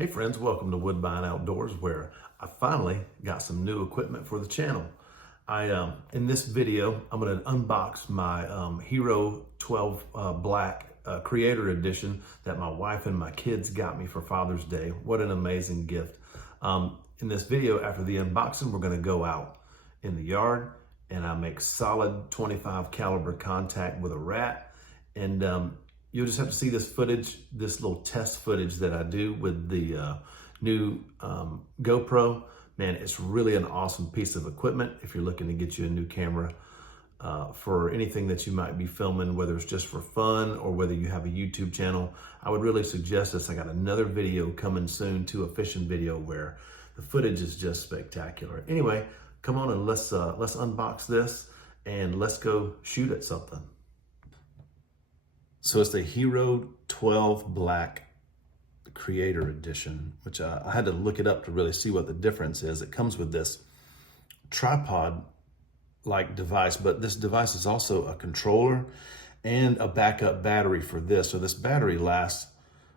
Hey friends, welcome to Woodbine Outdoors, where I finally got some new equipment for the channel. In this video, I'm going to unbox my Hero 12 Black Creator Edition that my wife and my kids got me for Father's Day. What an amazing gift. In this video, after the unboxing, we're going to go out in the yard and I make solid 25 caliber contact with a rat. And you'll just have to see this footage, this little test footage that I do with the new GoPro. Man, it's really an awesome piece of equipment if you're looking to get you a new camera for anything that you might be filming, whether it's just for fun or whether you have a YouTube channel. I would really suggest this. I got another video coming soon, a fishing video where the footage is just spectacular. Anyway, come on and let's unbox this and let's go shoot at something. So it's the Hero 12 Black Creator Edition, which I had to look it up to really see what the difference is. It comes with this tripod-like device, but this device is also a controller and a backup battery for this. So this battery lasts,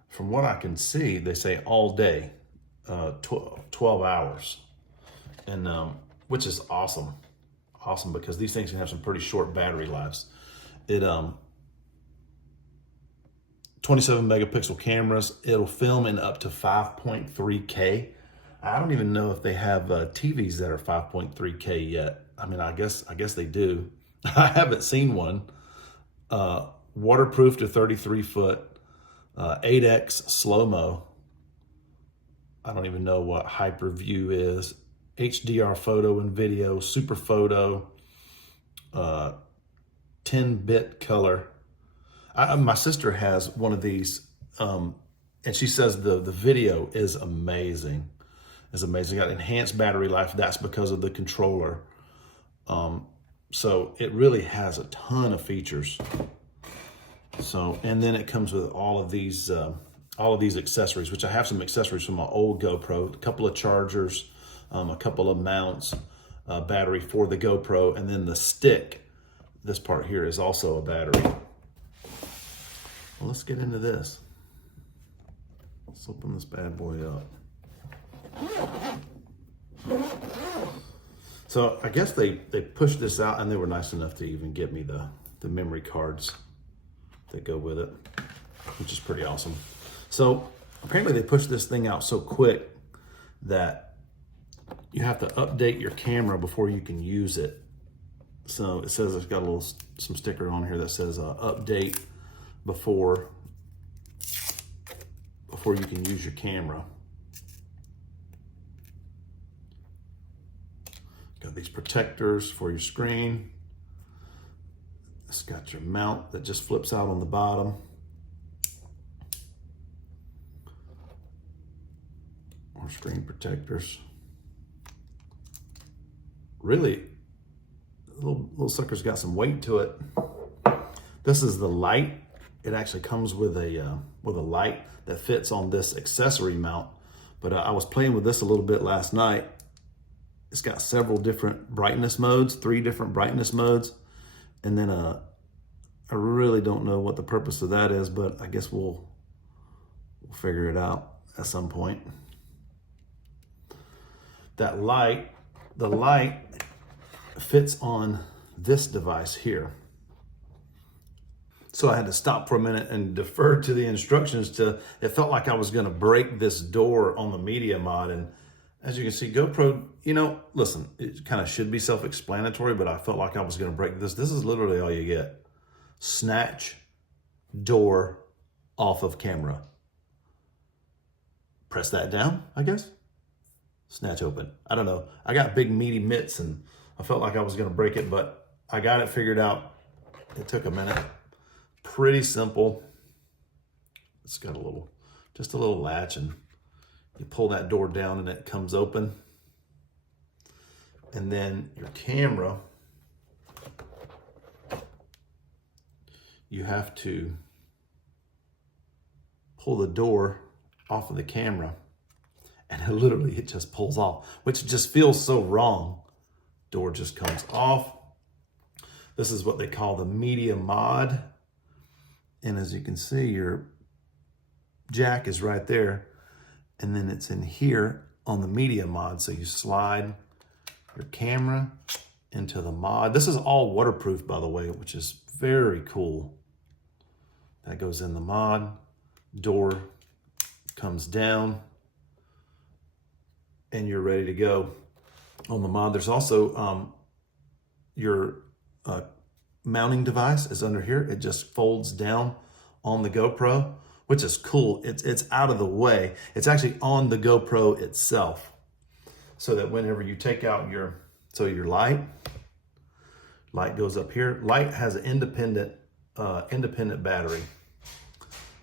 from what I can see, they say all day, 12 hours, and which is awesome. Awesome, because these things can have some pretty short battery lives. It 27 megapixel cameras. It'll film in up to 5.3K. I don't even know if they have TVs that are 5.3K yet. I mean, I guess they do. I haven't seen one. Waterproof to 33 foot, 8X slow-mo. I don't even know what hyper view is. HDR photo and video, super photo, 10-bit color. My sister has one of these, and she says the video is amazing. It's amazing. Got enhanced battery life. That's because of the controller. So it really has a ton of features. So, and then it comes with all of these accessories, which I have some accessories from my old GoPro, a couple of chargers, a couple of mounts, battery for the GoPro, and then the stick. This part here is also a battery. Well, let's get into this. Let's open this bad boy up. So I guess they pushed this out, and they were nice enough to even get me the memory cards that go with it, which is pretty awesome. So apparently they pushed this thing out so quick that you have to update your camera before you can use it. So it says it's got some sticker on here that says update before you can use your camera. Got these protectors for your screen. It's got your mount that just flips out on the bottom. More screen protectors. Really, little sucker's got some weight to it. This is the light. It actually comes with a light that fits on this accessory mount. But I was playing with this a little bit last night. It's got several different brightness modes, 3 different brightness modes. And then I really don't know what the purpose of that is, but I guess we'll figure it out at some point. That light, the light fits on this device here. So I had to stop for a minute and defer to the instructions. It felt like I was going to break this door on the media mod. And as you can see, GoPro, listen, it kind of should be self-explanatory, but I felt like I was going to break this. This is literally all you get. Snatch door off of camera. Press that down, I guess. Snatch open. I don't know. I got big meaty mitts and I felt like I was going to break it, but I got it figured out. It took a minute. Pretty simple. It's got just a little latch, and you pull that door down and it comes open. And then your camera, you have to pull the door off of the camera, and it just pulls off, which just feels so wrong. Door just comes off. This is what they call the media mod. And as you can see, your jack is right there. and then it's in here on the media mod. So you slide your camera into the mod. This is all waterproof, by the way, which is very cool. That goes in the mod. Door comes down, and you're ready to go on the mod. There's also your mounting device is under here. It just folds down on the GoPro, which is cool. It's out of the way. It's actually on the GoPro itself, so that whenever you take out your light goes up here. Light has an independent battery.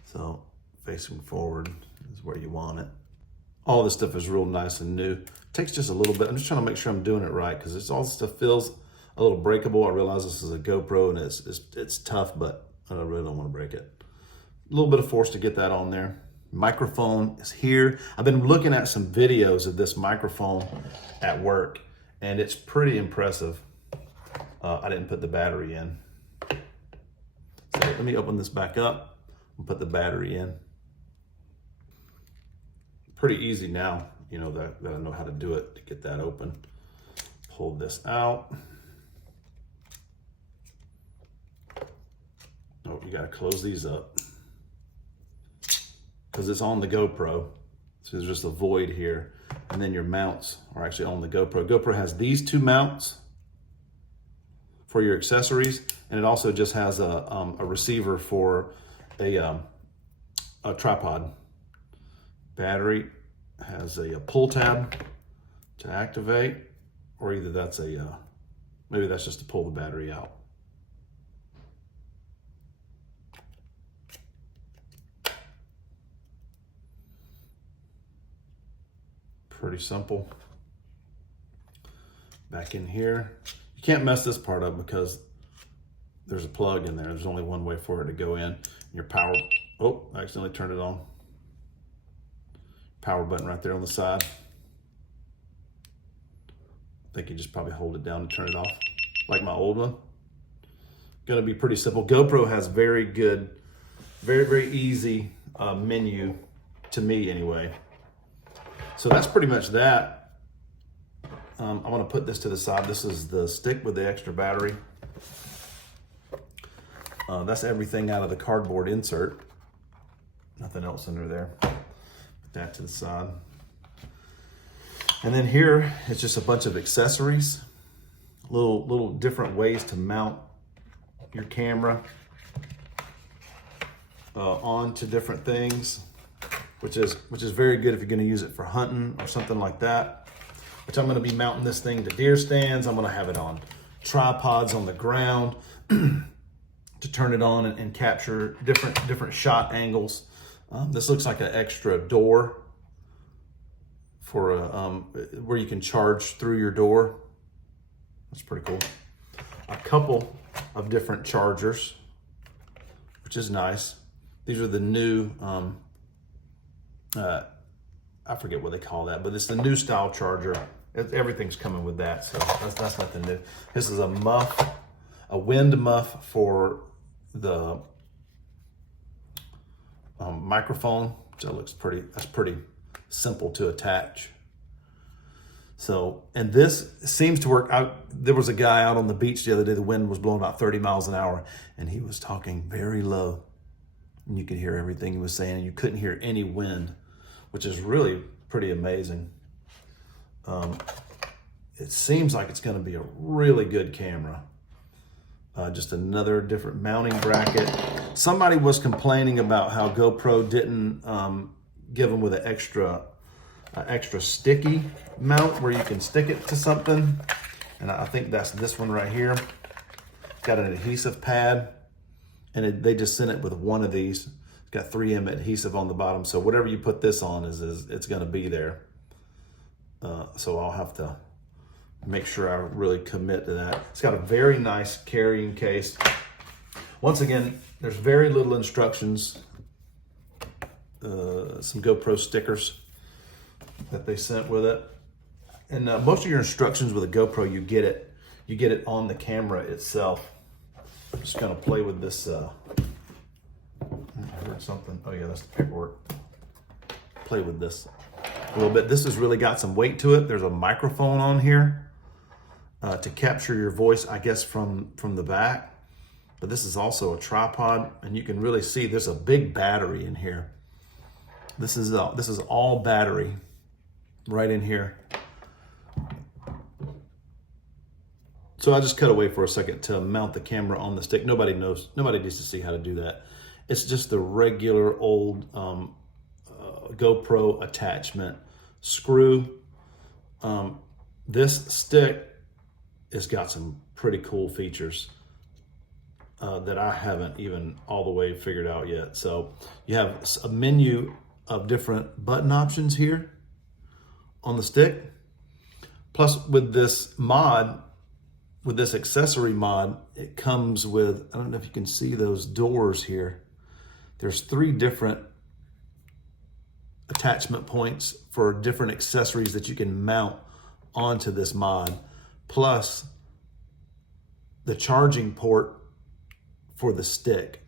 So facing forward is where you want it. All this stuff is real nice and new. Takes just a little bit. I'm just trying to make sure I'm doing it right, because all this stuff feels a little breakable. I realize this is a GoPro and it's tough, but I really don't want to break it. A little bit of force to get that on there. Microphone is here. I've been looking at some videos of this microphone at work, and it's pretty impressive. I didn't put the battery in. So let me open this back up and put the battery in. Pretty easy now, you know, that I know how to do it, to get that open. Pull this out. Oh, you gotta close these up, because it's on the GoPro. So there's just a void here. And then your mounts are actually on the GoPro. GoPro has these two mounts for your accessories, and it also just has a receiver for a tripod. Battery has a pull tab to activate, or either that's maybe that's just to pull the battery out. Pretty simple. Back in here. You can't mess this part up because there's a plug in there. There's only one way for it to go in. Your power, oh, I accidentally turned it on. Power button right there on the side. I think you just probably hold it down to turn it off, like my old one. Gonna be pretty simple. GoPro has very good, very easy menu, to me anyway. So that's pretty much that. I'm gonna put this to the side. This is the stick with the extra battery. That's everything out of the cardboard insert. Nothing else under there. Put that to the side. And then here, it's just a bunch of accessories. Little different ways to mount your camera onto different things, which is very good if you're gonna use it for hunting or something like that. Which I'm gonna be mounting this thing to deer stands. I'm gonna have it on tripods on the ground to turn it on and capture different shot angles. This looks like an extra door for where you can charge through your door. That's pretty cool. A couple of different chargers, which is nice. These are the new, I forget what they call that, but it's the new style charger. Everything's coming with that, so that's nothing new. This is a muff, a wind muff for the microphone, which that's pretty simple to attach. So, and this seems to work out. There was a guy out on the beach the other day, the wind was blowing about 30 miles an hour, and he was talking very low. And you could hear everything he was saying, and you couldn't hear any wind, which is really pretty amazing. It seems like it's gonna be a really good camera. Just another different mounting bracket. Somebody was complaining about how GoPro didn't give them with an extra sticky mount where you can stick it to something. And I think that's this one right here. It's got an adhesive pad, and they just sent it with one of these. It's got 3M adhesive on the bottom. So whatever you put this on it's gonna be there. So I'll have to make sure I really commit to that. It's got a very nice carrying case. Once again, there's very little instructions. Some GoPro stickers that they sent with it. And most of your instructions with a GoPro, you get it on the camera itself. I'm just gonna play with this. I heard something. Oh yeah, that's the paperwork. Play with this a little bit. This has really got some weight to it. There's a microphone on here to capture your voice, I guess, from the back. But this is also a tripod, and you can really see there's a big battery in here. This is all battery right in here. So I just cut away for a second to mount the camera on the stick. Nobody needs to see how to do that. It's just the regular old GoPro attachment screw. This stick has got some pretty cool features that I haven't even all the way figured out yet. So you have a menu of different button options here on the stick. Plus with this mod, with this accessory mod, it comes with, I don't know if you can see those doors here. There's 3 different attachment points for different accessories that you can mount onto this mod, plus the charging port for the stick.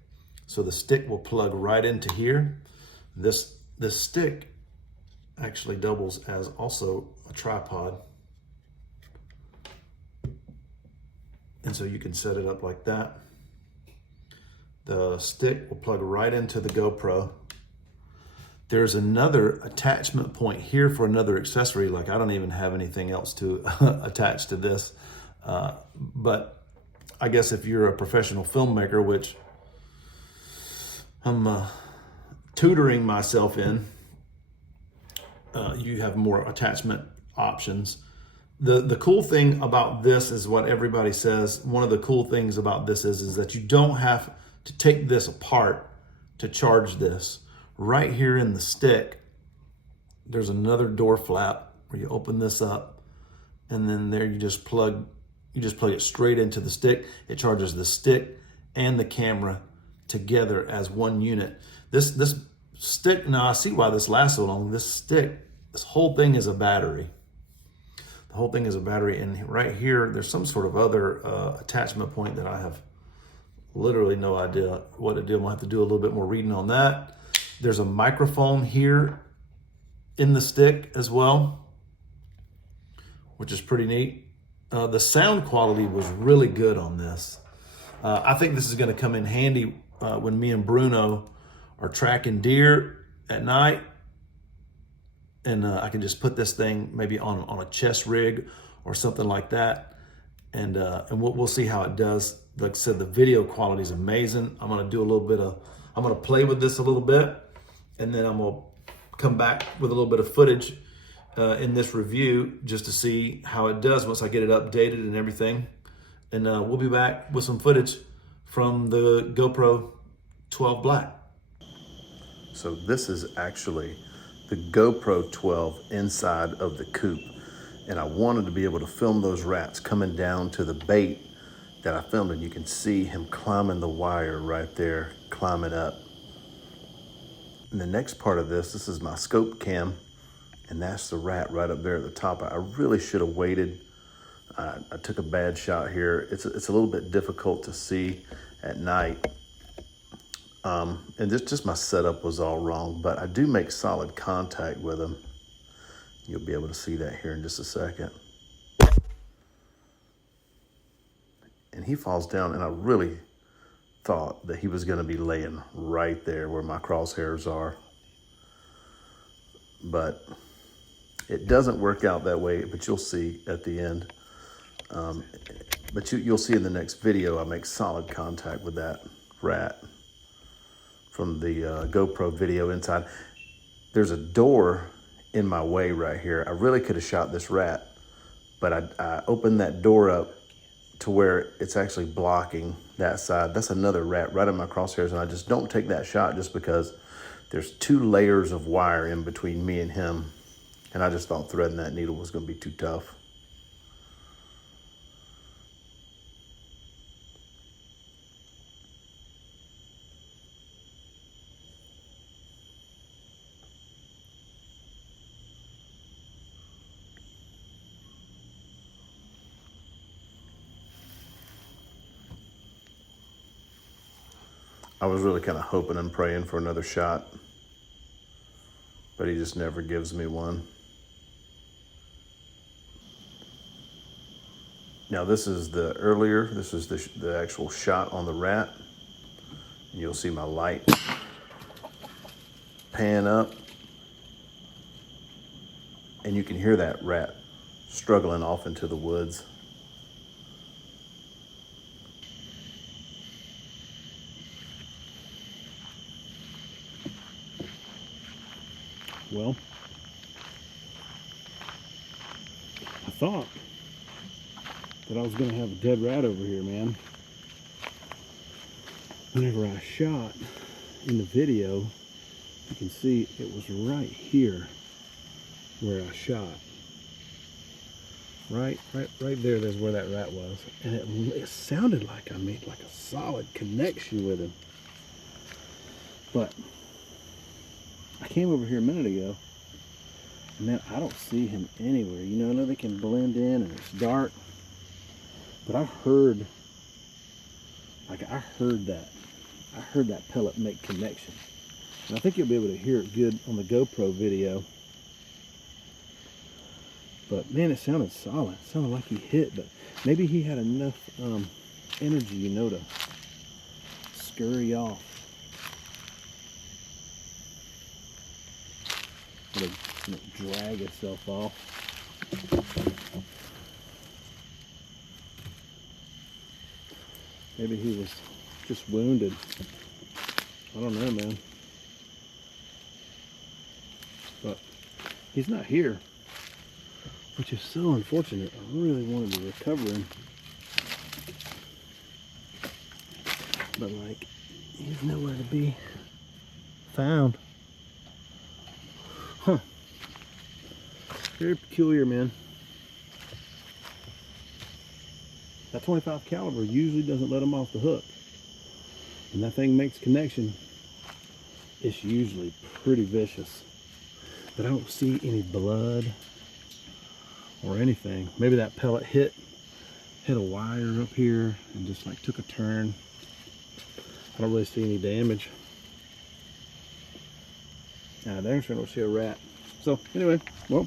So the stick will plug right into here. This stick actually doubles as also a tripod. And so you can set it up like that. The stick will plug right into the GoPro. There's another attachment point here for another accessory. Like, I don't even have anything else to attach to this. But I guess if you're a professional filmmaker, which I'm tutoring myself in, you have more attachment options. The cool thing about this is what everybody says. One of the cool things about this is that you don't have to take this apart to charge this. Right here in the stick, there's another door flap where you open this up, and then there you just plug it straight into the stick. It charges the stick and the camera together as one unit. This stick, now I see why this lasts so long. This whole thing is a battery. The whole thing is a battery, and right here, there's some sort of other attachment point that I have literally no idea what to do. I'm gonna have to do a little bit more reading on that. There's a microphone here in the stick as well, which is pretty neat. The sound quality was really good on this. I think this is gonna come in handy when me and Bruno are tracking deer at night. And I can just put this thing maybe on a chest rig or something like that. And we'll see how it does. Like I said, the video quality is amazing. I'm gonna play with this a little bit, and then I'm gonna come back with a little bit of footage in this review just to see how it does once I get it updated and everything. And we'll be back with some footage from the GoPro 12 Black. So this is actually the GoPro 12 inside of the coop. And I wanted to be able to film those rats coming down to the bait that I filmed, and you can see him climbing the wire right there, climbing up. And the next part of this is my scope cam, and that's the rat right up there at the top. I really should have waited. I took a bad shot here. It's a little bit difficult to see at night. And just my setup was all wrong, but I do make solid contact with him. You'll be able to see that here in just a second. And he falls down, and I really thought that he was gonna be laying right there where my crosshairs are. But it doesn't work out that way, but you'll see at the end. But you'll see in the next video, I make solid contact with that rat from the GoPro video inside. There's a door in my way right here. I really could have shot this rat, but I opened that door up to where it's actually blocking that side. That's another rat right in my crosshairs, and I just don't take that shot just because there's 2 layers of wire in between me and him, and I just thought threading that needle was gonna be too tough. I was really kind of hoping and praying for another shot, but he just never gives me one. Now this is the actual shot on the rat. You'll see my light pan up, and you can hear that rat struggling off into the woods. Well, I thought that I was going to have a dead rat over here, man. Whenever I shot in the video, you can see it was right here where I shot. Right there, that's where that rat was. And it sounded like I made like a solid connection with him. But I came over here a minute ago, and then I don't see him anywhere. You know, I know they can blend in and it's dark, but I heard that pellet make connection. And I think you'll be able to hear it good on the GoPro video. But man, it sounded solid. It sounded like he hit, but maybe he had enough energy, you know, to scurry off. Drag itself off. Maybe he was just wounded. I don't know, man. But he's not here, which is so unfortunate. I really wanted to recover him, but like, he's nowhere to be found. Huh. Very peculiar, man. That 25 caliber usually doesn't let them off the hook. When that thing makes connection, it's usually pretty vicious. But I don't see any blood or anything. Maybe that pellet hit a wire up here and just like took a turn. I don't really see any damage. There's where I don't see a rat. So anyway, well,